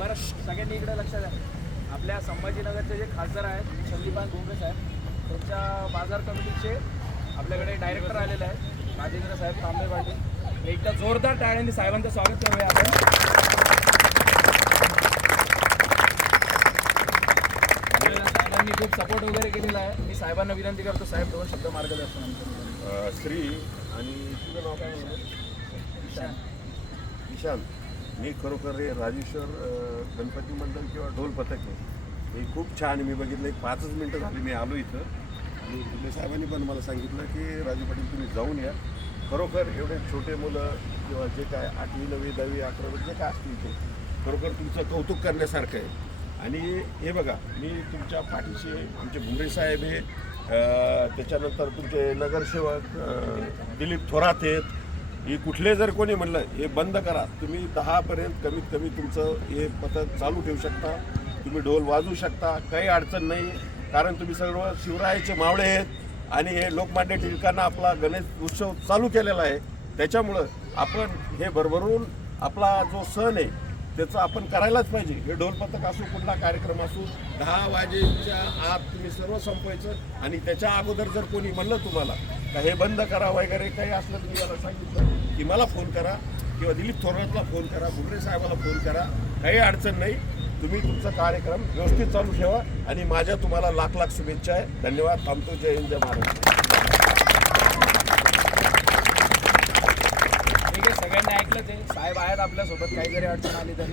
बरं सगळ्यांनी इकडे लक्ष द्या. आपल्या संभाजीनगरचे जे खासदार आहेत संदीपान भुमरे साहेब, त्यांच्या बाजार कमिटीचे आपल्याकडे डायरेक्टर आलेले आहेत राजेंद्र साहेब तांबे पाटील. एकदा जोरदार टाळ्यांनी साहेबांचं स्वागत करूया आपण. साहेबांनी खूप सपोर्ट वगैरे केलेला आहे. मी साहेबांना विनंती करतो, साहेब 2 शब्द मार्गदर्शन आमचं. श्री आणि तुझं नाव काय म्हणलं? ईशान. मी खरोखर हे राजेश्वर गणपती मंडळ किंवा ढोल पथक आहे हे खूप छान. मी बघितलं, एक 5च मिनटं झाली मी आलो इथं आणि तुमच्या साहेबांनी पण मला सांगितलं की राजू पाटील तुम्ही जाऊन या. खरोखर एवढे छोटे मुलं किंवा जे काय 8वी 9वी 10वी 11वी जे काय असतील ते खरोखर तुमचं कौतुक करण्यासारखं आहे. आणि हे बघा, मी तुमच्या पाठीशी आमचे भुमरे साहेब आहे, त्याच्यानंतर तुमचे नगरसेवक दिलीप थोरात आहेत. हे कुठले जर कोणी म्हणलं हे बंद करा, तुम्ही 10पर्यंत कमीत कमी तुमचं हे पथक चालू ठेवू शकता, तुम्ही ढोल वाजवू शकता, काही अडचण नाही. कारण तुम्ही सर्व शिवरायाचे मावळे आहेत आणि हे लोकमान्य टिळकांना आपला गणेश उत्सव चालू केलेला आहे. त्याच्यामुळं आपण हे भरभरून आपला जो सण आहे त्याचं आपण करायलाच पाहिजे. हे ढोल पथक असो, कुठला कार्यक्रम असो, 10 वाजेच्या आत तुम्ही सर्व संपवायचं. आणि त्याच्या अगोदर जर कोणी म्हणलं तुम्हाला का हे बंद करा वगैरे काही असलं, तुम्ही मला सांगितलं की मला फोन करा किंवा दिलीप थोरातला फोन करा, भुमरे साहेबाला फोन करा, काही अडचण नाही. तुम्ही तुमचा कार्यक्रम व्यवस्थित चालू ठेवा आणि माझ्या तुम्हाला लाख लाख शुभेच्छा आहे. धन्यवाद. थांबतो. जय हिंद, जय महाराष्ट्र. ठीक आहे, सगळ्यांनी ऐकलं ते. साहेब आहेत आपल्यासोबत, काही जरी अडचण आली तरी.